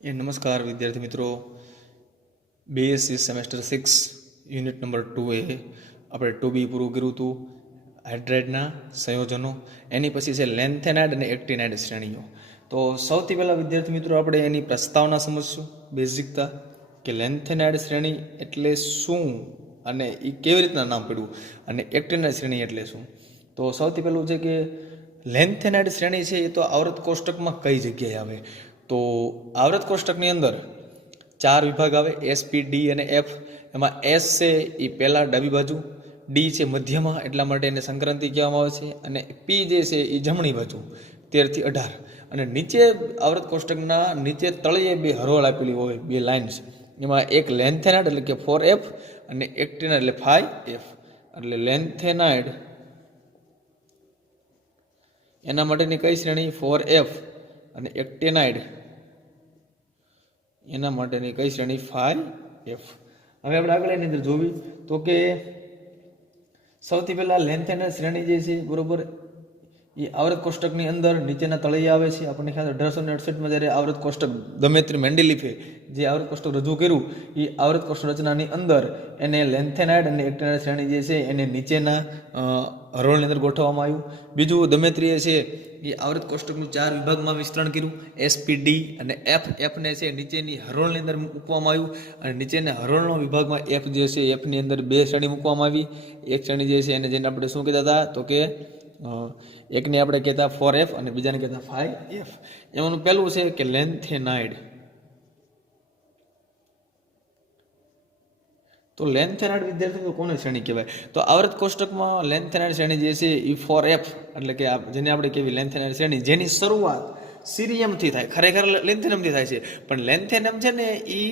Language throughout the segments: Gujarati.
नमस्कार विद्यार्थी मित्रों, BSc સેમેસ્ટર 6 યુનિટ નંબર 2 એ આપણે 2B પૂરું કર્યું હતું. હાઇડ્રાઇડના સંયોજનો, એની પછી છે લેન્થેનાઇડ અને એક્ટિનાઇડ શ્રેણીઓ. તો સૌથી પહેલાં વિદ્યાર્થી મિત્રો આપણે એની પ્રસ્તાવના સમજશું, બેઝિકતા, કે લેન્થેનાઇડ શ્રેણી એટલે શું અને એ કેવી રીતના નામ પડ્યું, અને એક્ટિનાઇડ શ્રેણી એટલે શું. તો સૌથી પહેલું છે કે લેન્થેનાઇડ શ્રેણી છે એ તો આવર્ત કોષ્ટકમાં કઈ જગ્યાએ આવે. તો આવર્ત કોષ્ટકની અંદર 4 વિભાગ આવે, S, P, D અને F. એમાં S છે એ પહેલાં ડાબી બાજુ, D છે મધ્યમાં, એટલા માટે એને સંક્રાંતિ કહેવામાં આવે છે, અને P જે છે એ જમણી બાજુ 13 થી 18. અને નીચે આવર્ત કોષ્ટકના નીચે તળિયે 2 હરોળ આપેલી હોય, 2 લાઇન્સ. એમાં એક લેન્થેનાઇડ એટલે કે 4F અને એક્ટિનાઇડ એટલે 5F. એટલે લેન્થેનાઇડ એના માટેની કઈ શ્રેણી 4F અને એક્ટિનાઇડ એના માટેની કઈ શ્રેણી 5F. હવે આપણે આગળ એની અંદર જોવી તો કે સૌથી પહેલા લેન્થેનાઇડ શ્રેણી જે છે બરોબર એ આવર્ત કોષ્ટકની અંદર નીચેના તળિયે આવે છે. આપણને ખ્યાલ 1868માં જ્યારે આવર્ત કોષ્ટક દમેત્રી મેન્ડેલીફે જે આવર્ત કોષ્ટક રજૂ કર્યું એ આવર્ત કોષ્ટક રચનાની અંદર એને લેન્થેનાઇડ અને એક્ટિનાઇડ શ્રેણી જે છે એને નીચેના હરોળની અંદર ગોઠવવામાં આવ્યું. બીજું દમેત્રીએ છે એ આવર્ત કોષ્ટકનું 4 વિભાગમાં વિસ્તરણ કર્યું, S, P, D અને F. Fને છે નીચેની હરોળની અંદર મૂકવામાં આવ્યું, અને નીચેના હરોળનો વિભાગમાં F જે છે Fની અંદર 2 શ્રેણી મૂકવામાં આવી. એક શ્રેણી જે છે એને જેને આપણે શું કહેતા હતા તો કે એકને આપણે કહેતા 4F અને બીજાને કહેતા 5F. એમાંનું પહેલું છે કે લેન્થેનાઇડ. તો લેન્થેનાઇડ વિદ્યાર્થીઓ કોને શ્રેણી કહેવાય? તો આવર્ત કોષ્ટકમાં લેન્થેનાઇડ શ્રેણી જે છે એ 4F એટલે કે જેને આપણે કહેવી લેન્થેનાઇડ શ્રેણી, જેની શરૂઆત સિરિયમથી થાય. ખરેખર લેન્થેનમથી થાય છે, પણ લેન્થેનમ છે ને એ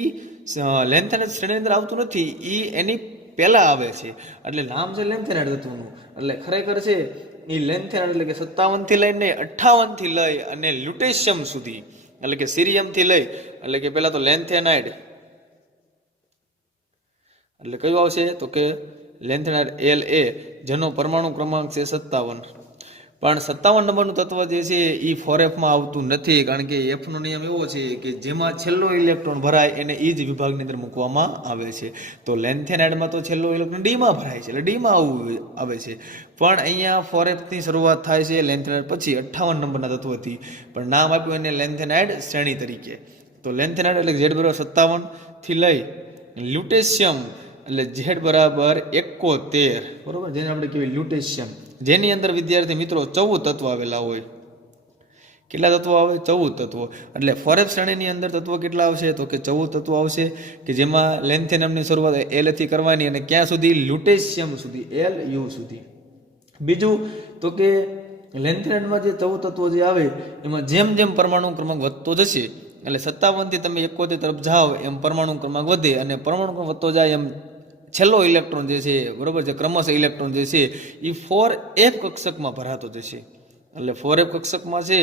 લેન્થેનાઇડ શ્રેણીની અંદર આવતું નથી, એ એની પહેલાં આવે છે. એટલે નામ છે લેન્થેનાઇડ તત્વનું. એટલે ખરેખર છે એ લેન્થેનાઇડ એટલે કે 57 થી લઈને 58 થી લઈ અને લ્યુટેશિયમ સુધી, એટલે કે સિરિયમથી લઈ, એટલે કે પહેલાં તો લેન્થેનાઇડ એટલે કયું આવશે તો કે લેન્થેનાઇડ LA, જેનો પરમાણુ ક્રમાંક છે 57. પણ 57 નંબરનું તત્વ જે છે એ 4Fમાં આવતું નથી, કારણ કે Fનો નિયમ એવો છે કે જેમાં છેલ્લો ઇલેક્ટ્રોન ભરાય એને એ જ વિભાગની અંદર મૂકવામાં આવે છે. તો લેન્થેનાઇડમાં તો છેલ્લો ઇલેક્ટ્રોન Dમાં ભરાય છે, એટલે Dમાં આવે છે. પણ અહીંયા 4Fની શરૂઆત થાય છે લેન્થેનાઇડ પછી 58 નંબરના તત્વથી, પણ નામ આપ્યું એને લેન્થેનાઇડ શ્રેણી તરીકે. તો લેન્થેનાઇડ એટલે Z બરાબર 57 થી લઈ લ્યુટેશિયમ એટલે Z બરાબર 71, બરોબર, જેને આપણે કહેવાય લ્યુટેશિયમ, જેની અંદર વિદ્યાર્થી મિત્રો 14 તત્વો આવેલા હોય. કેટલા તત્વો આવે? 14 તત્વો. એટલે 4F શ્રેણીની અંદર તત્વો કેટલા આવશે તો કે 14 તત્વો આવશે, કે જેમાં લેન્થેનમની શરૂઆત L થી કરવાની અને ક્યાં સુધી? લ્યુટેશિયમ સુધી, Lu સુધી. બીજું તો કે લેન્થેનાઇડમાં જે 14 તત્વો જે આવે એમાં જેમ જેમ પરમાણુ ક્રમાંક વધતો જશે, એટલે 57 થી તમે 71 તરફ જાઓ એમ પરમાણુ ક્રમાંક વધે, અને પરમાણુ ક્રમાંક વધતો જાય એમ છેલ્લો ઇલેક્ટ્રોન જે છે બરોબર, જે ક્રમશઃ ઇલેક્ટ્રોન જે છે એ 4F કક્ષકમાં ભરાતો જશે. એટલે 4F કક્ષકમાં છે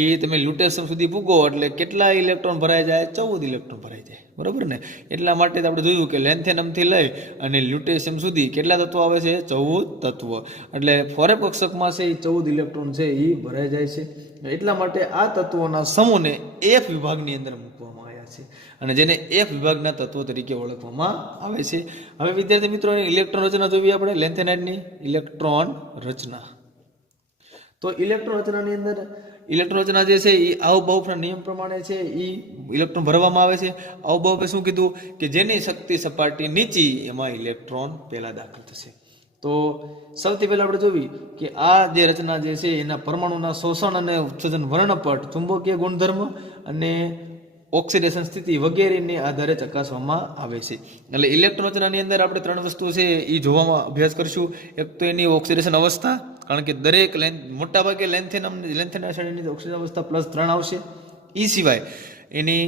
એ તમે લ્યુટેશિયમ સુધી પૂગો એટલે કેટલા ઇલેક્ટ્રોન ભરાઈ જાય? 14 ઇલેક્ટ્રોન ભરાઈ જાય, બરોબર ને. એટલા માટે આપણે જોયું કે લેન્થેનમથી લઈ અને લ્યુટેશિયમ સુધી કેટલા તત્વો આવે છે? 14 તત્વો. એટલે 4F કક્ષકમાં છે એ 14 ઇલેક્ટ્રોન છે એ ભરાઈ જાય છે. એટલા માટે આ તત્વોના સમૂહને F વિભાગની અંદર મૂકવામાં આવ્યા છે, અને જેને F વિભાગના તત્વો તરીકે ઓળખવામાં આવે છે. હવે વિદ્યાર્થી મિત્રો ઇલેક્ટ્રોન રચના જોઈએ આપણે, લેન્થેનાઇડની ઇલેક્ટ્રોન રચના. તો ઇલેક્ટ્રોન રચનાની અંદર ઇલેક્ટ્રોન રચના જે છે એ આવભાવના નિયમ પ્રમાણે છે એ ઇલેક્ટ્રોન ભરવામાં આવે છે. આવભાવે શું કીધું કે જેની શક્તિ સપાટી નીચી એમાં ઇલેક્ટ્રોન પહેલા દાખલ થશે. તો સૌથી પહેલા આપણે જોવી કે આ જે રચના જે છે એના પરમાણુના શોષણ અને ઉત્સર્જન વર્ણપટ, ચુંબકીય ગુણધર્મ અને ઓક્સિડેશન સ્થિતિ વગેરેને આધારે ચકાસવામાં આવે છે. એટલે ઇલેક્ટ્રોન રચનાની અંદર આપણે 3 વસ્તુ છે એ જોવામાં અભ્યાસ કરીશું. એક તો એની ઓક્સિડેશન અવસ્થા, કારણ કે દરેક મોટાભાગે લેન્થેનાઇડ શ્રેણીની ઓક્સિડેશન અવસ્થા +3 આવશે. એ સિવાય એની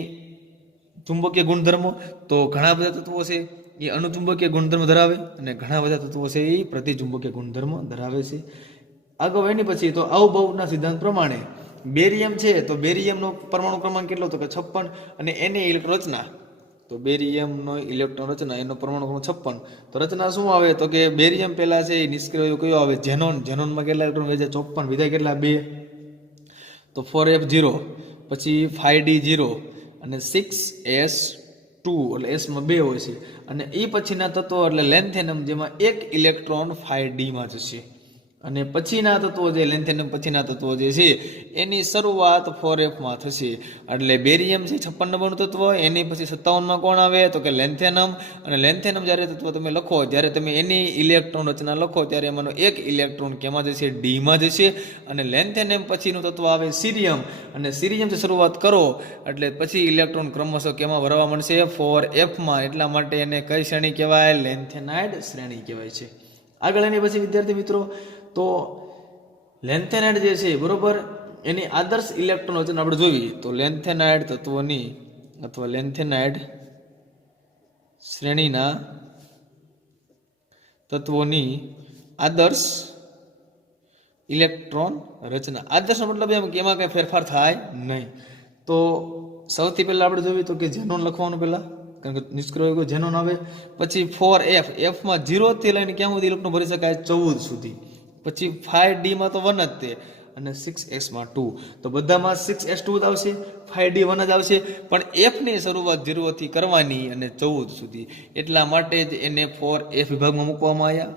ચુંબકીય ગુણધર્મો, તો ઘણા બધા તત્વો છે એ અણુચુંબકીય ગુણધર્મ ધરાવે, અને ઘણા બધા તત્વો છે એ પ્રતિચુંબકીય ગુણધર્મ ધરાવે છે. આગળ એની પછી તો આવભાવના સિદ્ધાંત પ્રમાણે બેરિયમ છે, તો બેરિયમનો પરમાણુ ક્રમાંક કેટલો તો કે 56, અને એની ઇલેક્ટ્રોન રચના, તો બેરિયમનો ઇલેક્ટ્રોન રચના એનો પરમાણુ ક્રમાંક 56. તો રચના શું આવે તો કે બેરિયમ પહેલા છે એ નિષ્ક્રિય કયો આવે? ઝેનોન. ઝેનોનમાં કેટલા ઇલેક્ટ્રોન હોય છે? 54. વિધાય કેટલા? 2. તો 4F0, પછી 5D0 અને 6s2 એટલે એસમાં 2 હોય છે અને એ પછીના તત્વો એટલે લેન્થેનમ જેમાં એક ઇલેક્ટ્રોન 5d માં જશે અને પછીના તત્વો જે લેન્થેનમ પછીના તત્વો જે છે એની શરૂઆત 4f માં થશે એટલે બેરિયમ છે 56 નંબરનું તત્વ એની પછી 57 માં કોણ આવે તો કે લેન્થેનમ અને લેન્થેનમ જ્યારે તત્વ તમે લખો જ્યારે તમે એની ઇલેક્ટ્રોન રચના લખો ત્યારે એમાંનો એક ઇલેક્ટ્રોન કેમાં જશે ડી માં જશે અને લેન્થેનમ પછીનું તત્વ આવે સીરિયમ અને સીરિયમથી શરૂઆત કરો એટલે પછી ઇલેક્ટ્રોન ક્રમશઃ કેમાં ભરવા મળશે 4f માં એટલા માટે એને કઈ શ્રેણી કહેવાય લેન્થેનાઇડ શ્રેણી કહેવાય છે આગળ એની પછી વિદ્યાર્થી મિત્રો તો લેન્થેનાઇડ જે છે બરોબર એની આદર્શ ઇલેક્ટ્રોન રચના આપણે જોઈએ તો લેન્થેનાઇડ તત્વોની અથવા લેન્થેનાઇડ શ્રેણીના તત્વોની આદર્શ ઇલેક્ટ્રોન રચના આદર્શનો મતલબ એમ કે એમાં કઈ ફેરફાર થાય નહીં તો સૌથી પહેલા આપણે જોઈએ તો કે ઝેનોન લખવાનું પહેલા કારણ કે નિષ્ક્રિય ઝેનોન આવે પછી 4f f માં 0 થી લઈને ક્યાં સુધી ઇલેક્ટ્રોન ભરી શકાય 14 સુધી પછી 5d માં તો 1 જ તે અને 6s માં 2 તો બધામાં 6s2 જ આવશે 5d 1 જ આવશે પણ f ની શરૂઆત 0 થી કરવાની અને 14 સુધી એટલા માટે જ એને 4f વિભાગમાં મૂકવામાં આવ્યા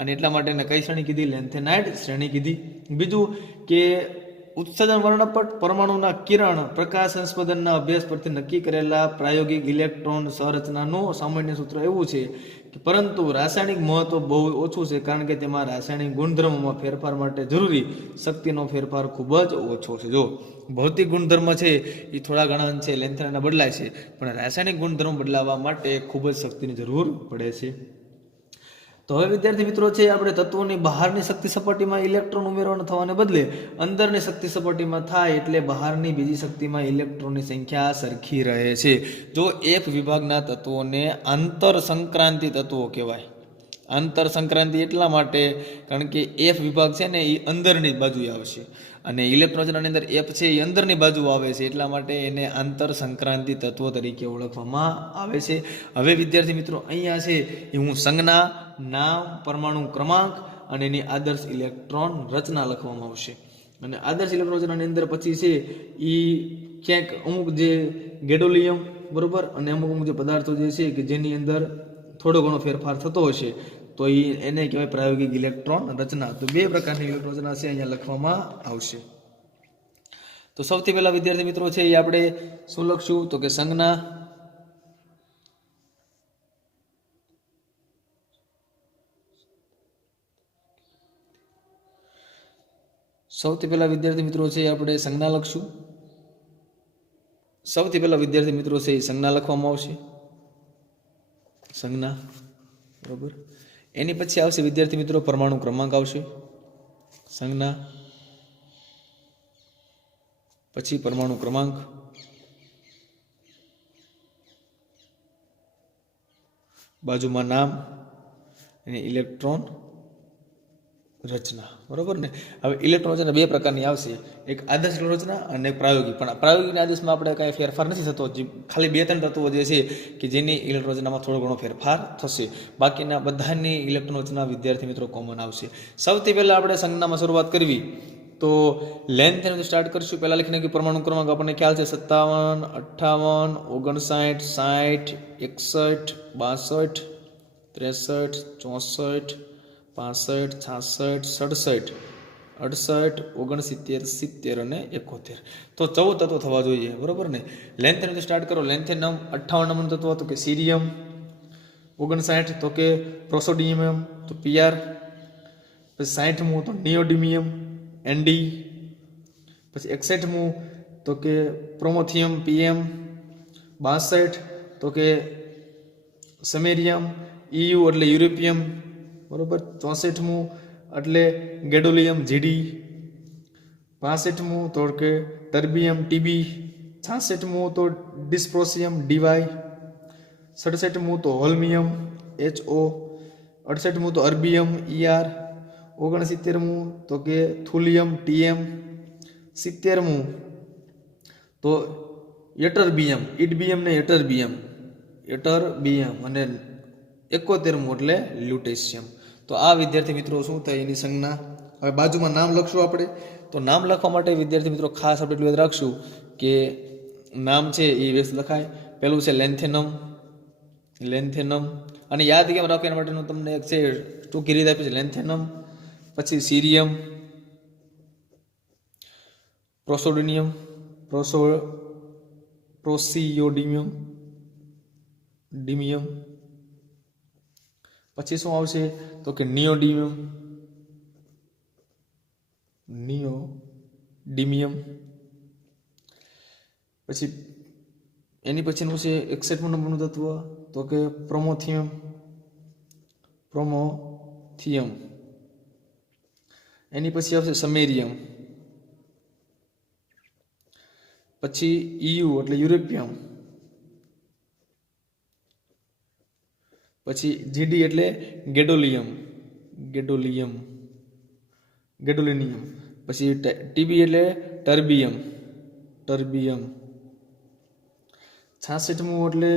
અને એટલા માટે એને કઈ શ્રેણી કીધી લેન્થેનાઇડ શ્રેણી કીધી બીજું કે ઉત્સર્જન વર્ણપટ પરમાણુના કિરણ પ્રકાશ સંસ્પંદનના અભ્યાસ પરથી નક્કી કરેલા પ્રાયોગિક ઇલેક્ટ્રોન સંરચનાનું સામાન્ય સૂત્ર એવું છે કે પરંતુ રાસાયણિક મહત્વ બહુ ઓછું છે કારણ કે તેમાં રાસાયણિક ગુણધર્મોમાં ફેરફાર માટે જરૂરી શક્તિનો ફેરફાર ખૂબ જ ઓછો છે જો ભૌતિક ગુણધર્મ છે એ થોડા ઘણા અંશે લેન્થેનાઇડના બદલાય છે પણ રાસાયણિક ગુણધર્મ બદલાવવા માટે ખૂબ જ શક્તિની જરૂર પડે છે તો હવે વિદ્યાર્થી મિત્રો છે આપણે તત્વોની બહારની શક્તિ સપાટીમાં ઇલેક્ટ્રોન ઉમેરવાનું થવાને બદલે અંદરની શક્તિ સપાટીમાં થાય એટલે બહારની બીજી શક્તિમાં ઇલેક્ટ્રોનની સંખ્યા સરખી રહે છે જો એક વિભાગના તત્વોને આંતર સંક્રાંતિ તત્વો કહેવાય આંતર સંક્રાંતિ એટલા માટે કારણ કે એફ વિભાગ છે ને એ અંદરની બાજુએ આવશે અને ઇલેક્ટ્રોન રચનાની અંદર એફ છે એ અંદરની બાજુ આવે છે એટલા માટે એને આંતર સંક્રાંતિ તત્વો તરીકે ઓળખવામાં આવે છે હવે વિદ્યાર્થી મિત્રો અહીંયા છે એ હું સંજ્ઞા નામ પરમાણુ ક્રમાંક અને એની આદર્શ ઇલેક્ટ્રોન રચના લખવામાં આવશે અને આદર્શ ઇલેક્ટ્રોન રચનાની અંદર પછી છે એ ક્યાંક અમુક જે ગેડોલિયમ બરોબર અને અમુક જે પદાર્થો જે છે કે જેની અંદર થોડો ઘણો ફેરફાર થતો હશે તો એને કહેવાય પ્રાયોગિક ઇલેક્ટ્રોન રચના તો બે પ્રકારની ઇલેક્ટ્રોન રચના છે અહીંયા લખવામાં આવશે તો સૌથી પહેલા વિદ્યાર્થી મિત્રો છે એ આપણે શું લખશું તો કે સંજ્ઞા સૌથી પહેલા વિદ્યાર્થી મિત્રો છે આપણે સંજ્ઞા લખશું સૌથી પહેલા વિદ્યાર્થી મિત્રો છે એ સંજ્ઞા લખવામાં આવશે સંજ્ઞા બરોબર એની પછી આવશે વિદ્યાર્થી મિત્રો પરમાણુ ક્રમાંક આવશે સંજ્ઞા પછી પરમાણુ ક્રમાંક બાજુમાં નામ અને ઇલેક્ટ્રોન રચના બરોબર ને હવે ઇલેક્ટ્રોન રચના બે પ્રકારની આવશે એક આદર્શ રચના અને પ્રાયોગિક પણ પ્રાયોગિક આદેશમાં આપણે કાંઈ ફેરફાર નથી થતો ખાલી 2-3 તત્વો જે છે કે જેની ઇલેક્ટ્રોન રચનામાં થોડો ઘણો ફેરફાર થશે બાકીના બધાની ઇલેક્ટ્રોન રચના વિદ્યાર્થી મિત્રો કોમન આવશે સૌથી પહેલા આપણે સંજ્ઞામાં શરૂઆત કરવી તો લેન્થ એનાથી સ્ટાર્ટ કરશું પહેલા લખી નાખ્યું પરમાણુ ક્રમાંક આપણને ખ્યાલ છે 57 58 59 60 61 62 63 64 65 66 68 69 70 અને 71 તો 14 તત્વો થવા જોઈએ બરોબર ને લેન્થેનમ સ્ટાર્ટ કરો લેન્થેનમ 58 નંબરનું તત્વ તો કે સીરિયમ 59 તો કે પ્રોસોડિયમ તો પીઆર પછી 60મું તો નિયોડિમિયમ એનડી પછી 61મું તો કે પ્રોમોથિયમ પીએમ 62 તો કે સમેરિયમ ઈયુ એટલે યુરોપિયમ બરોબર 64મું એટલે ગેડોલિયમ જીડી 65મું તો કે ટર્બિયમ ટીબી 66મું તો ડિસ્પ્રોસિયમ ડીવાય 67મું તો હોલ્મિયમ HO 68મું તો અર્બિયમ ER 69મું તો કે થુલિયમ TM 70મું તો એટરબિયમ ઇડબિયમ ને એટરબિયમ અને 71મું એટલે લ્યુટેશિયમ તો આ વિદ્યાર્થી મિત્રો શું થાય એની સંજ્ઞા હવે બાજુમાં નામ લખશું આપણે તો નામ લખવા માટે વિદ્યાર્થી મિત્રો ખાસ આપણે એટલું યાદ રાખશું કે નામ છે એ વ્યસ્ત લખાય. પહેલું છે લેન્થેનમ, લેન્થેનમ. અને યાદ કેમ રાખો એના માટેનું તમને એક છે ટૂંકી રીત આપી છે, લેન્થેનમ. પછી સીરિયમ, પ્રોસોડિનિયમ, પ્રોસિયોડિયમ, ડિમિયમ. પછી શું આવશે તો કે નિયોડિમિયમ, નિયોડિમિયમ. પછી એની પછીનું છે 61 નંબરનું તત્વ તો કે પ્રોમોથિયમ, પ્રોમોથિયમ. એની પછી આવશે સમેરિયમ. પછી EU એટલે યુરોપિયમ. પછી GD એટલે ગેડોલિયમ, ગેડોલિયમ, ગેડોલિનિયમ. પછી TB એટલે ટર્બિયમ, ટર્બિયમ. 66મું એટલે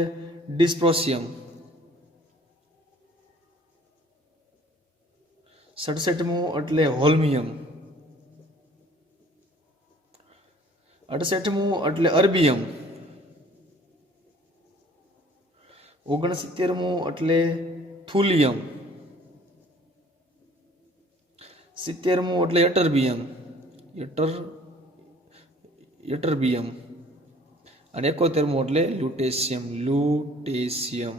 ડિસ્પ્રોસિયમ. 67મું એટલે હોલ્મિયમ. 68મું એટલે અર્બિયમ. 69મું એટલે થુલિયમ. 70મું એટલે એટર્બિયમ, એટર્બિયમ. અને 71મું એટલે લ્યુટેશિયમ, લ્યુટેશિયમ.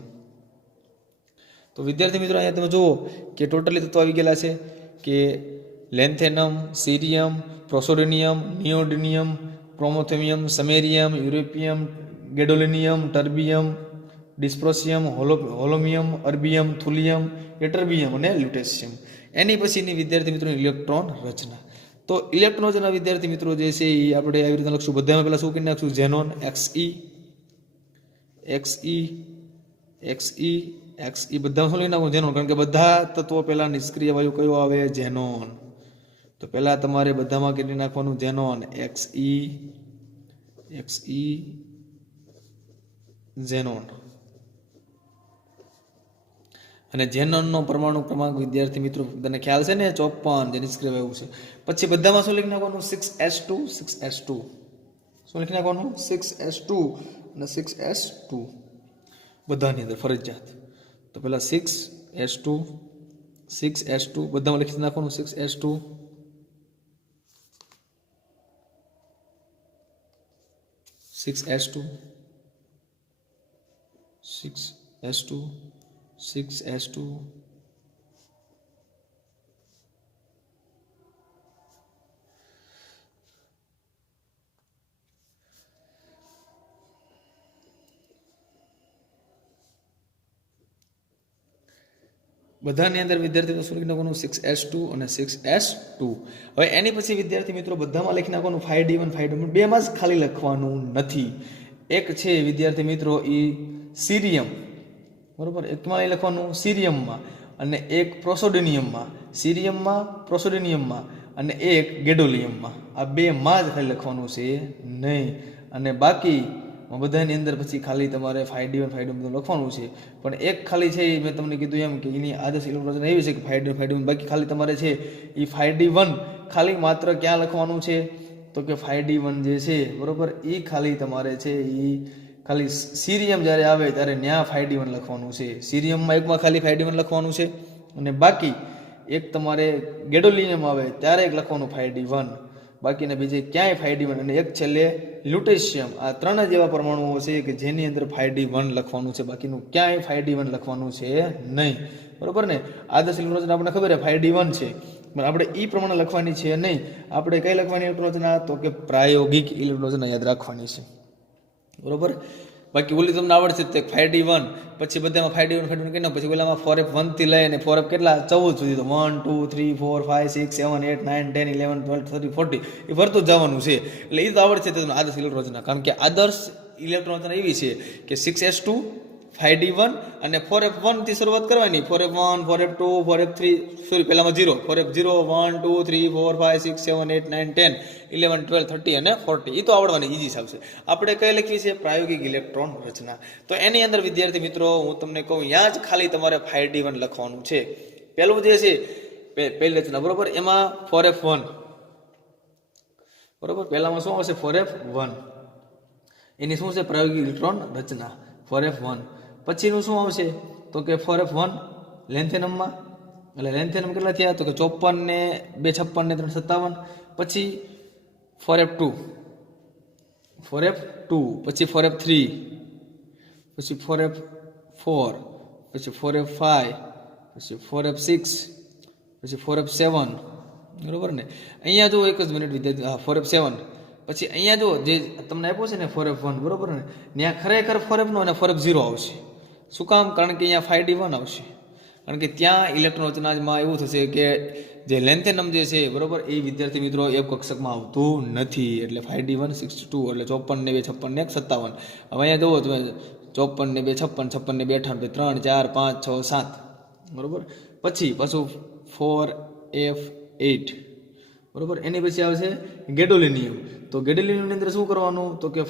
તો વિદ્યાર્થી મિત્રો અહીંયા તમે જુઓ કે ટોટલી તત્વો આવી ગયેલા છે કે લેન્થેનમ, સીરિયમ, પ્રોસોડિનિયમ, નિયોડિનિયમ, પ્રોમોથેમિયમ, સમેરિયમ, યુરોપિયમ, ગેડોલિનિયમ, ટર્બિયમ, ડિસ્પ્રોસિયમ, હોલોમિયમ, અર્બિયમ, થુલિયમ, એટર્બિયમ અને લ્યુટેશિયમ. એની પછીની વિદ્યાર્થી મિત્રોની ઇલેક્ટ્રોન રચના. તો ઇલેક્ટ્રોન રચના વિદ્યાર્થી મિત્રો જે છે એ આપણે આવી રીતે લખશું. બધામાં પહેલાં શું કરી નાખશું? ઝેનોન, XE બધા શું લઈ નાખું? ઝેનોન. કારણ કે બધા તત્વો પહેલા નિષ્ક્રિય વાયુ કયો આવે? ઝેનોન. તો પહેલા તમારે બધામાં કરી નાખવાનું ઝેનોન, XE ઝેનોન. અને ઝેનોનનો પરમાણુ ક્રમાંક વિદ્યાર્થી મિત્રો તને ખ્યાલ છે ને 54 જે નિષ્ક્રિય વાયુ છે. પછી બધામાં શું લખી નાખવાનું? 6s2, 6s2. શું લખી નાખવાનું? 6s2 અને 6s2 બધાની અંદર ફરજિયાત. તો પહેલા 6s2, 6s2 બધામાં લખી નાખવાનું 6s2. 6s2, 6s2, 6s2. બધાની અંદર વિદ્યાર્થી મિત્રો લખી નાખવાનું 6s2 અને 6s2. હવે એની પછી વિદ્યાર્થી મિત્રો બધામાં લખી નાખવાનું 5d1, 5d1. બેમાં જ ખાલી લખવાનું નથી. એક છે વિદ્યાર્થી મિત્રો એ સીરિયમ, બરોબર? એકમાં લઈ લખવાનું સીરિયમમાં અને એક પ્રોસોડિનિયમમાં, સીરિયમમાં, પ્રોસોડિનિયમમાં અને એક ગેડોલિયમમાં. આ બેમાં જ ખાલી લખવાનું છે નહીં. અને બાકી બધાની અંદર પછી ખાલી તમારે 5d1, 5d1 બધું લખવાનું છે. પણ એક ખાલી છે એ મેં તમને કીધું એમ કે એની આદર્શ ઇલેક્ટ્રોન રચના એવી છે કે 5d1, 5d1. બાકી ખાલી તમારે છે એ 5d1 ખાલી માત્ર ક્યાં લખવાનું છે તો કે 5d1 જે છે, બરોબર, એ ખાલી તમારે છે એ ખાલી સીરિયમ જ્યારે આવે ત્યારે ત્યાં 5d1 લખવાનું છે. સીરિયમમાં એકમાં ખાલી 5d1 લખવાનું છે અને બાકી એક તમારે ગેડોલિયમ આવે ત્યારે એક લખવાનું 5d1. બાકીના બીજે ક્યાંય 5d1 અને એક છેલ્લે લ્યુટેશિયમ. આ ત્રણ જ એવા પરમાણુઓ છે કે જેની અંદર 5d1 લખવાનું છે, બાકીનું ક્યાંય 5d1 લખવાનું છે નહીં, બરોબર ને? આદર્શ ઇલેક્ટ્રોન રચના આપણને ખબર છે 5d1 છે, પણ આપણે એ પ્રમાણે લખવાની છે નહીં. આપણે કઈ લખવાની ઇલેક્ટ્રોન રચના તો કે પ્રાયોગિક ઇલેક્ટ્રોન રચના યાદ રાખવાની છે, બરોબર? બાકી ઓલી તમને આવડશે તે 5d1 પછી બધામાં 5d1 કરી નાખો. પછી ઓલામાં 4f1 થી લઈને 4f કેટલા 14 સુધી, તો 1 2 3 4 5 6 7 8 9 10 11 12 13 14 એ ફરતું જવાનું છે. એટલે એ તો આવડશે તમને આદર્શ ઇલેક્ટ્રોન રચના. કારણ કે આદર્શ ઇલેક્ટ્રોન રચના એવી છે કે 6s2, 5d1 અને 4f1 થી શરૂઆત કરવાની. 4f1, 4f2, 4f3, સોરી પહેલામાં 0, 4f0, 1 2 3 4 5 6 7 8 9 10 11 12 13 અને 40 એ તો આવડવાની ઈઝી આવશે. આપણે કઈ લખવી છે? પ્રાયોગિક ઇલેક્ટ્રોન રચના. તો એની અંદર વિદ્યાર્થી મિત્રો હું તમને કહું ત્યાં જ ખાલી તમારે 5d1 લખવાનું છે. પહેલું જે છે પહેલી રચના, બરોબર, એમાં 4f1, બરોબર, પહેલામાં શું આવશે? 4f1. એની શું છે પ્રાયોગિક ઇલેક્ટ્રોન રચના 4f1. પછીનું શું આવશે તો કે 4f1 લેન્થેનમમાં, એટલે લેન્થેનમ કેટલા થયા તો કે 54 ને 2 56 ને 3 57. પછી 4f2, પછી 4f3, પછી 4f4, પછી 4f5, પછી 4f6, પછી 4f7. બરોબર ને? અહીંયા જો એક જ મિનિટ વિદ્યાર્થી, 4f7. પછી અહીંયા જો જે તમને આપ્યો છે ને 4f1, બરોબર ને, ત્યાં ખરેખર 4f નો અને 4f0 આવશે. શું કામ? કારણ કે અહીંયા 5d1 આવશે. કારણ કે ત્યાં ઇલેક્ટ્રોન રચનામાં એવું થશે કે જે લેન્થેનમ જે છે, બરોબર, એ વિદ્યાર્થી મિત્રો એક કક્ષકમાં આવતું નથી. એટલે 5d1 62, એટલે 54 ને 2 56 ને 1 57. હવે અહીંયા જુઓ તમે 54 ને 2 56, 56 ને 2 58, 3 4 5 6 7. બરોબર. પછી પાછું 4f8. બરોબર. એની પછી આવશે ગેડોલિનિયમ. તો ગેડોલિનિયમની અંદર શું કરવાનું તો કે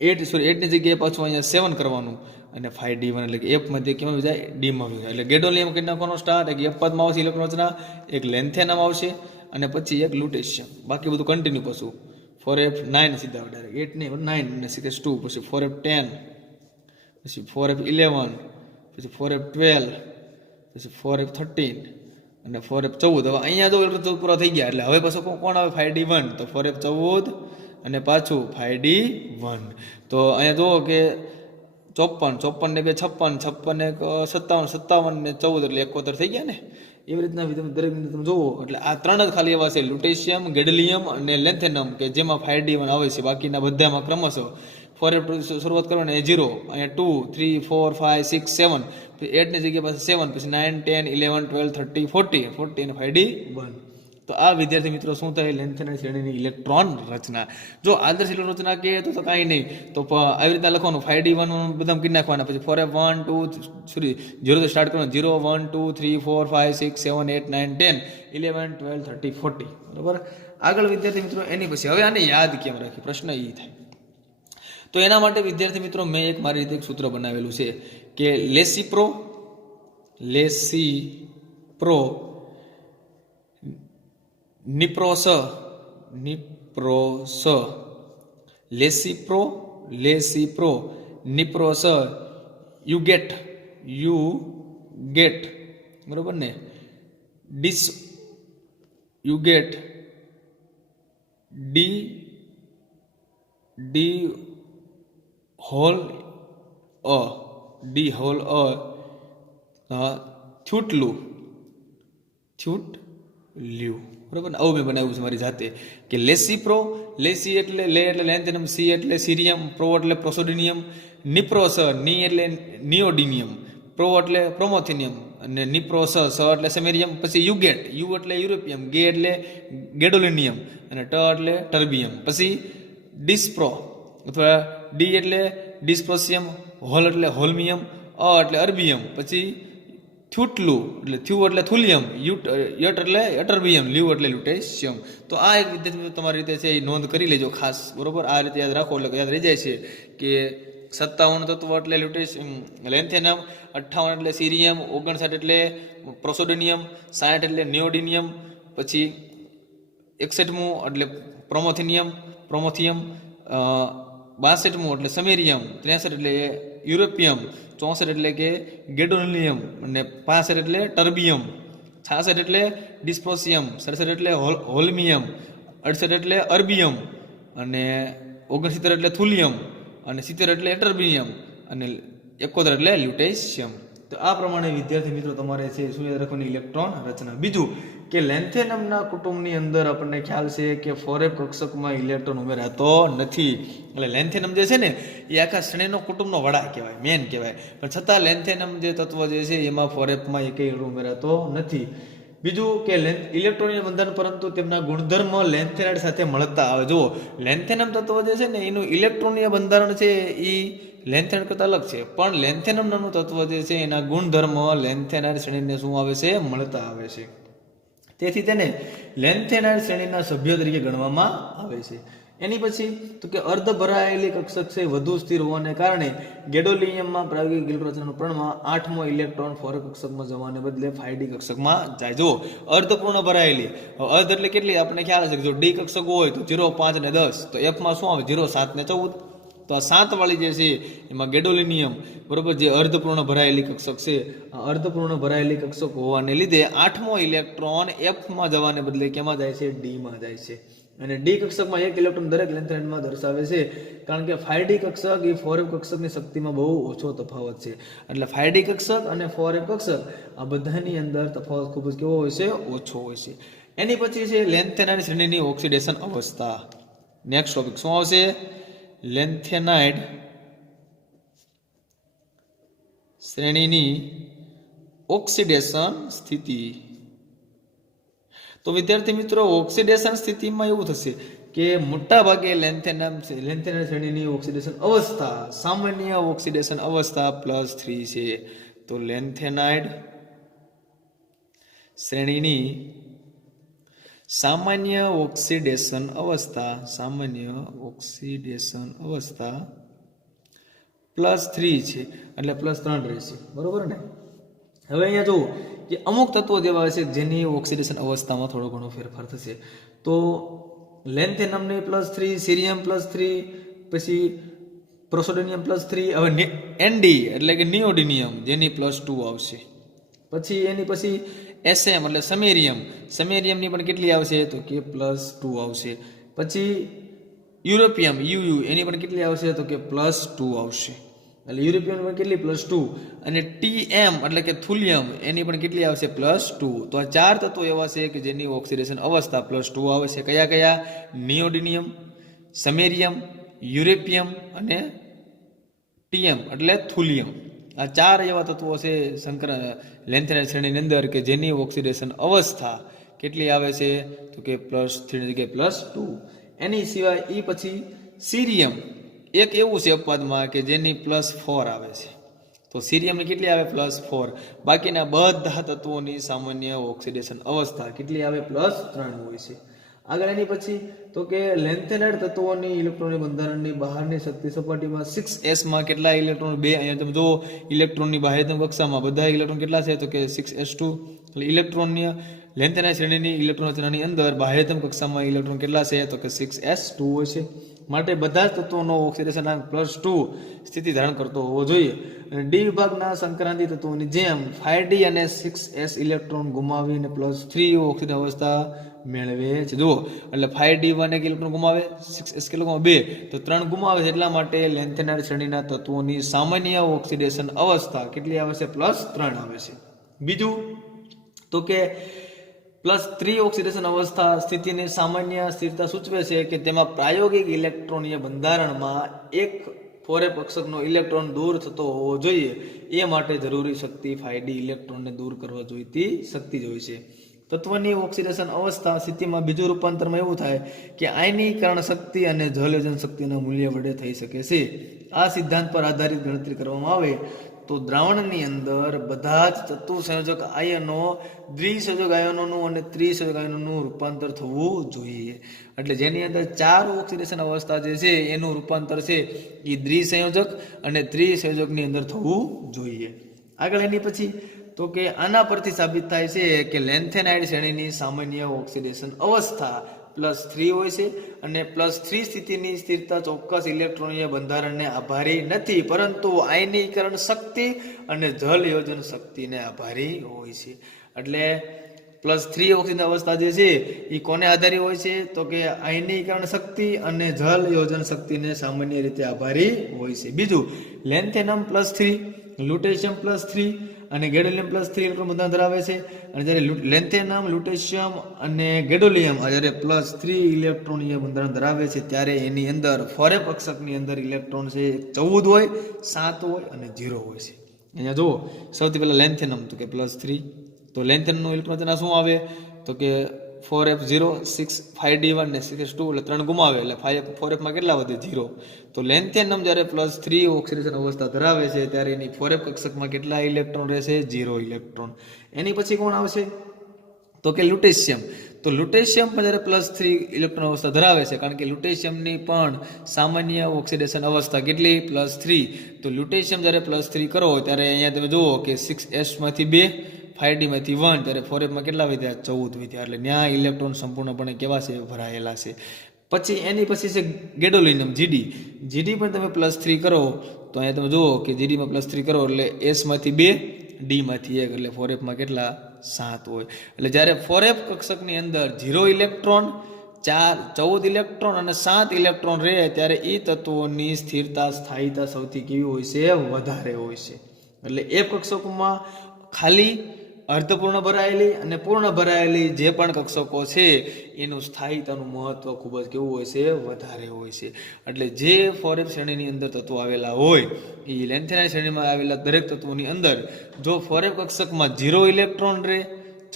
8 ની જગ્યાએ પાછું અહીંયા 7 કરવાનું, અને 5d1 એટલે કે f માંથી કેમાં જાય ડીમાં જાય. એટલે ગેડોલિયમ કરી નાખવાનો સ્ટાર્ટ. એક f પદમાં આવશે ઇલેક્ટ્રોન રચના, એક લેન્થેનમ આવશે, અને પછી એક લ્યુટેશિયમ. બાકી બધું કન્ટિન્યુ. પાછું 4f9 સીધા ડાયરેક્ટ 8 ને 9 ને 6 2, પછી 4f10, પછી 4f11, પછી 4f12, પછી 4f13 અને 4f14. હવે અહીંયા જો ઇલેક્ટ્રોન પૂરા થઈ ગયા. એટલે હવે પાછું કોણ આવે 5d1, તો 4f14 અને પાછું 5d1. તો અહીંયા જુઓ કે 54 ને 2 56, 56 ને 57, 57 ને 14, એટલે 71 થઈ ગયા ને. એવી રીતના દરેક તમે જુઓ. એટલે આ ત્રણ જ ખાલી એવા છે, લ્યુટેશિયમ, ગેડલિયમ અને લેન્થેનમ, કે જેમાં 5d1 આવે છે. બાકીના બધામાં ક્રમશઃ 4f શરૂઆત કરવાની 0, અહીંયા 2 3 4 5 6 7, પછી 8 ની જગ્યાએ પાસે 7, પછી 9 10 11 12 13 14, 14 અને 5d1. તો આ વિદ્યાર્થી મિત્રો શું થાય લેન્થેનમ શ્રેણીની ઇલેક્ટ્રોન રચના. જો આદર્શ ઇલેક્ટ્રોન રચના કહે તો કાંઈ નહીં, તો આવી રીતના લખવાનું 5d1 બધા કરી નાખવાના. પછી 4f1 2 સોરી 0 થી સ્ટાર્ટ કરવાનું, 0 1 2 3 4 5 6 7 8 9 10 11 12 13 14. બરાબર. આગળ વિદ્યાર્થી મિત્રો એની પછી હવે આને યાદ કેમ રાખી, પ્રશ્ન એ થાય. તો એના માટે વિદ્યાર્થી મિત્રો મેં એક મારી રીતે એક સૂત્ર બનાવેલું છે કે લેસિપ્રો નિપ્રોસ લેસિપ્રો નિપ્રોસ યુ ગેટ બરોબર ને, યુ ગેટ ડી હોલ થ્યુટલ્યુ બરાબર ને. આવું મેં બનાવ્યું છે મારી જાતે કે લેસિપ્રો, લેસી એટલે લે એટલે લેન્થેનમ, સી એટલે સિરિયમ, પ્રો એટલે પ્રોસોડિનિયમ, નિપ્રોસ ની એટલે નિયોડિનિયમ, પ્રો એટલે પ્રોમોથિનિયમ, અને નિપ્રોસ સ એટલે સેમેરિયમ, પછી યુગેટ, યુ એટલે યુરોપિયમ, ગે એટલે ગેડોલિનિયમ, અને ટ એટલે ટર્બિયમ, પછી ડિસ્પ્રો અથવા ડી એટલે ડિસ્પ્રોસિયમ, હોલ એટલે હોલ્મિયમ, એટલે અર્બિયમ, પછી થ્યુટલ્યુ એટલે થ્યુ એટલે થુલિયમ, યટ એટલે અટર્બિયમ, લ્યુ એટલે લ્યુટેશિયમ. તો આ એક વિદ્યાર્થી તમારી રીતે છે એ નોંધ કરી લેજો ખાસ. બરોબર. આ રીતે યાદ રાખો એટલે યાદ રહી જાય છે કે 57 તત્વ એટલે લ્યુટેશિયમ લેન્થેનમ, 58 એટલે સિરિયમ, 59 એટલે પ્રોસોડિનિયમ, 60 એટલે નિયોડિનિયમ, પછી 61મું એટલે પ્રોમોથિયમ, 62મું એટલે સમેરિયમ, 63 એટલે યુરોપિયમ, 64 એટલે કે ગેડોલિનિયમ, અને 65 એટલે ટર્બિયમ, 66 એટલે ડિસ્પ્રોસિયમ, 67 એટલે હોલ્મિયમ, 68 એટલે અર્બિયમ, અને 69 એટલે થુલિયમ, અને 70 એટલે એટર્બિયમ, અને 71 એટલે લ્યુટેશિયમ. તો આ પ્રમાણે વિદ્યાર્થી મિત્રો તમારે છે શું યાદ રાખવાની ઇલેક્ટ્રોન રચના. બીજું કે લેન્થેનમના કુટુંબની અંદર આપણને ખ્યાલ છે કે 4f કક્ષકમાં ઇલેક્ટ્રોન ઉમેરાતો નથી. એટલે લેન્થેનમ જે છે ને એ આખા શ્રેણીનો કુટુંબનો વડા કહેવાય, મેન કહેવાય. પણ છતાં લેન્થેનમ જે તત્વ જે છે એમાં 4fમાં એકેય ઉમેરાતો નથી. બીજું કે ઇલેક્ટ્રોનીય બંધન પરંતુ તેમના ગુણધર્મ લેન્થેનાઇડ સાથે મળતા આવે. જુઓ લેન્થેનમ તત્વ જે છે ને એનું ઇલેક્ટ્રોનીય બંધારણ છે એ લેન્થેનાઇડ કરતાં અલગ છે, પણ લેન્થેનમ નામનું તત્વ જે છે એના ગુણધર્મ લેન્થેનાઇડ શ્રેણીને શું આવે છે મળતા આવે છે. તેથી તેને લેન્થેનાઇડ શ્રેણીના સભ્ય તરીકે ગણવામાં આવે છે. એની પછી તો કે અર્ધ ભરાયેલી કક્ષક છે વધુ સ્થિર હોવાને કારણે ગેડોલિનિયમમાં પ્રાયોગિક ઇલેક્ટ્રોન રચનાનું પ્રમાણ 8મો ઇલેક્ટ્રોન 4f કક્ષકમાં જવાને બદલે 5d કક્ષકમાં જાય. જુઓ અર્ધપૂર્ણ ભરાયેલી, અર્ધ એટલે કેટલી આપણને ખ્યાલ હશે કે જો ડી કક્ષક હોય તો 0 5 અને 10, તો f માં શું આવે 0 7 ને 14. તો આ 7 વાળી જે છે એમાં ગેડોલિનિયમ બરોબર જે અર્ધપૂર્ણ ભરાયેલી કક્ષક છે, આ અર્ધપૂર્ણ ભરાયેલી કક્ષક હોવાને લીધે 8મો ઇલેક્ટ્રોન Fમાં જવાને બદલે કેમાં જાય છે? Dમાં જાય છે. અને ડી કક્ષકમાં એક ઇલેક્ટ્રોન દરેક લેન્થેનાઇડમાં દર્શાવે છે, કારણ કે 5D કક્ષક એ 4F કક્ષકની શક્તિમાં બહુ ઓછો તફાવત છે. એટલે 5D કક્ષક અને 4F કક્ષક આ બધાની અંદર તફાવત ખૂબ જ કેવો હોય છે? ઓછો હોય છે. એની પછી છે લેન્થેનાઇડ શ્રેણીની ઓક્સિડેશન અવસ્થા. નેક્સ્ટ ટોપિક શું આવશે? લેન્થેનાઇડ શ્રેણીની ઓક્સિડેશન સ્થિતિ. તો વિદ્યાર્થી મિત્રો, ઓક્સિડેશન સ્થિતિમાં એવું થશે કે મોટા ભાગે લેન્થેનાઇડ શ્રેણીની ઓક્સિડેશન અવસ્થા સામાન્ય ઓક્સિડેશન અવસ્થા +3 છે. તો લેન્થેનાઇડ શ્રેણીની સામાન્ય ઓક્સિડેશન અવસ્થા +3 છે, એટલે +3 રહેશે. બરોબર ને? હવે અહીંયા જુઓ કે અમુક તત્વો જેવા છે જેની ઓક્સિડેશન અવસ્થામાં થોડો ઘણો ફેરફાર થશે. તો લેન્થેનમને +3, સીરિયમ +3, પછી પ્રોસોડિનિયમ +3, હવે એનડી એટલે કે નિયોડિનિયમ જેની +2 આવશે. પછી એની પછી એસએમ એટલે સમેરિયમની પણ કેટલી આવશે? તો કે +2 આવશે. પછી યુરોપિયમ યુયુ એની પણ કેટલી આવશે? તો કે +2 આવશે. એટલે યુરોપિયન પણ કેટલી? +2. અને ટીએમ એટલે કે થુલિયમ એની પણ કેટલી આવશે? +2. તો આ 4 તત્વો એવા છે કે જેની ઓક્સિડેશન અવસ્થા +2 આવે છે. કયા કયા? નિયોડિનિયમ, સમેરિયમ, યુરેપિયમ અને ટીએમ એટલે થુલિયમ. આ 4 એવા તત્વો છે લેન્થેનાઇડ શ્રેણીની અંદર કે જેની ઓક્સિડેશન અવસ્થા કેટલી આવે છે? તો કે +3 ની જગ્યાએ +2. એની સિવાય એ પછી સીરિયમ એક એવું છે અપવાદમાં કે જેની +4 આવે છે. તો સીરિયમની કેટલી આવે? +4. બાકીના બધા તત્વોની સામાન્ય ઓક્સિડેશન અવસ્થા કેટલી આવે? +3 હોય છે. આગળ એની પછી તો કે લેન્થેનાઇડ તત્વોની ઇલેક્ટ્રોનની બંધારણની બહારની શક્તિ સપાટીમાં 6s માં કેટલા ઇલેક્ટ્રોન? 2. અહીંયા તમે જુઓ ઇલેક્ટ્રોનની બાહ્યતમ કક્ષામાં બધા ઇલેક્ટ્રોન કેટલા છે? તો કે 6s2. એટલે ઇલેક્ટ્રોનની લેન્થેનાઇડ શ્રેણીની ઇલેક્ટ્રોન રચનાની અંદર બાહ્યતમ કક્ષામાં ઇલેક્ટ્રોન કેટલા છે? તો કે 6s2 હોય છે. માટે બધા જ તત્વોનો ઓક્સિડેશન આંક +2 સ્થિતિ ધારણ કરતો હોવો જોઈએ. અને ડી વિભાગના સંક્રાંતિ તત્વોની જેમ 5D અને 6s ઇલેક્ટ્રોન ગુમાવીને +3 ઓક્સિડેશન અવસ્થા મેળવે છે. જુઓ એટલે 5D1 એક ઇલેક્ટ્રોન ગુમાવે, 6s કેટલો ગુમાવે? 2. તો 3 ગુમાવે છે. એટલા માટે લેન્થેનાઇડ શ્રેણીના તત્વોની સામાન્ય ઓક્સિડેશન અવસ્થા કેટલી આવે છે? +3 આવે છે. બીજું તો કે +3 ઓક્સિડેશન અવસ્થા સ્થિતિની સામાન્ય સ્થિરતા સૂચવે છે કે તેમાં પ્રાયોગિક ઇલેક્ટ્રોનીય બંધારણમાં એક 4f કક્ષકનો ઇલેક્ટ્રોન દૂર થતો હોવો જોઈએ. એ માટે જરૂરી શક્તિ 5D ઇલેક્ટ્રોનને દૂર કરવા જોઈતી શક્તિ જ હોય છે. તત્વની ઓક્સિડેશન અવસ્થા સ્થિતિમાં બીજું રૂપાંતરમાં એવું થાય કે આયનીકરણ શક્તિ અને જલયોજન શક્તિના મૂલ્ય વડે થઈ શકે છે. આ સિદ્ધાંત પર આધારિત ગણતરી કરવામાં આવે તો દ્રાવણની અંદર બધા જ ચતુસંયોજક આયનો દ્વિસંયોજક આયનોનું અને ત્રિસંયોજક આયનોનું રૂપાંતર થવું જોઈએ. એટલે જેની અંદર 4 ઓક્સિડેશન અવસ્થા જે છે એનું રૂપાંતર છે એ દ્વિસંયોજક અને ત્રિસંયોજકની અંદર થવું જોઈએ. આગળ એની પછી તો કે આના પરથી સાબિત થાય છે કે લેન્થેનાઇડ શ્રેણીની સામાન્ય ઓક્સિડેશન અવસ્થા +3 હોય છે અને +3 સ્થિતિની સ્થિરતા ચોક્કસ ઇલેક્ટ્રોનીય બંધારણને આભારી નથી, પરંતુ આયનીકરણ શક્તિ અને જલયોજન શક્તિને આભારી હોય છે. એટલે +3 ઓક્સિજન અવસ્થા જે છે એ કોને આધારી હોય છે? તો કે આયનીકરણ શક્તિ અને જલયોજન શક્તિને સામાન્ય રીતે આભારી હોય છે. બીજું લેન્થેનમ +3, લ્યુટેશિયમ +3 અને ગેડોલિયમ +3 ઇલેક્ટ્રોન બંધારણ ધરાવે છે. અને જ્યારે લેન્થેનમ, લ્યુટેશિયમ અને ગેડોલિયમ જ્યારે +3 ઇલેક્ટ્રોનીય બંધારણ ધરાવે છે ત્યારે એની અંદર 4f કક્ષકની અંદર ઇલેક્ટ્રોન છે 14 હોય, 7 હોય અને 0 હોય છે. અહીંયા જુઓ સૌથી પહેલા લેન્થેનમ તો કે +3. તો લેન્થેનમનું ઇલેક્ટ્રોન રચના શું આવે? તો કે 4f0, 6 5d1 ને 6s2 એટલે 3 ગુમાવે એટલે 4f માં કેટલા વધે? 0. તો લેન્થેનમ જ્યારે +3 ઓક્સિડેશન અવસ્થા ધરાવે છે ત્યારે એની 4f કક્ષકમાં કેટલા ઇલેક્ટ્રોન રહેશે? 0 ઇલેક્ટ્રોન. એની પછી કોણ આવશે? તો કે લ્યુટેશિયમ. તો લ્યુટેશિયમ પણ જ્યારે +3 ઇલેક્ટ્રોન અવસ્થા ધરાવે છે, કારણ કે લ્યુટેશિયમની પણ સામાન્ય ઓક્સિડેશન અવસ્થા કેટલી? +3. તો લ્યુટેશિયમ જ્યારે +3 કરો ત્યારે અહીંયા તમે જુઓ કે 6s માંથી 2, 5d માંથી 1, ત્યારે 4f માં કેટલા વધ્યા? 14 વધ્યા. એટલે ત્યાં ઇલેક્ટ્રોન સંપૂર્ણપણે કેવા છે? ભરાયેલા છે. પછી એની પછી છે ગેડોલિનિયમ જીડી પણ તમે +3 કરો તો અહીંયા તમે જુઓ કે જીડીમાં +3 કરો એટલે એસમાંથી 2 ડીમાંથી 1 એટલે 4f કેટલા 7 હોય. એટલે જ્યારે 4f કક્ષકની અંદર 0 ઇલેક્ટ્રોન 14 ઇલેક્ટ્રોન અને 7 ઇલેક્ટ્રોન રહે ત્યારે એ તત્વોની સ્થિરતા સ્થાયીતા સૌથી કેવી હોય છે વધારે હોય છે. એટલે એ કક્ષકોમાં ખાલી અર્ધપૂર્ણ ભરાયેલી અને પૂર્ણ ભરાયેલી જે પણ કક્ષકો છે એનું સ્થાયીતાનું મહત્વ ખૂબ જ કેવું હોય છે વધારે હોય છે. એટલે જે 4f શ્રેણીની અંદર તત્વો આવેલા હોય એ લેન્થેનાઇડ શ્રેણીમાં આવેલા દરેક તત્વોની અંદર જો 4f કક્ષકમાં 0 ઇલેક્ટ્રોન રહે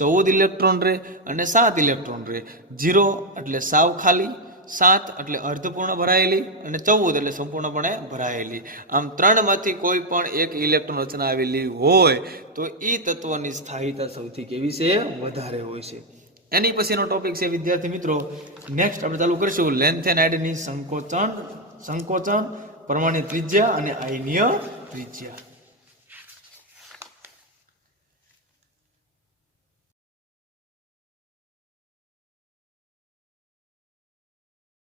14 ઇલેક્ટ્રોન રહે અને 7 ઇલેક્ટ્રોન રહે. 0 એટલે સાવ ખાલી, 7 એટલે અર્ધપૂર્ણ ભરાયેલી અને 14 એટલે સંપૂર્ણપણે ભરાયેલી. આમ 3 માંથી કોઈ પણ એક ઇલેક્ટ્રોન રચના આવેલી હોય તો એ તત્વની સ્થાયીતા સૌથી કેવી છે વધારે હોય છે. એની પછીનો ટોપિક છે વિદ્યાર્થી મિત્રો, નેક્સ્ટ આપણે ચાલુ કરીશું લેન્થેનાઇડની સંકોચન, પરમાણુ ત્રિજ્યા અને આયનીય ત્રિજ્યા.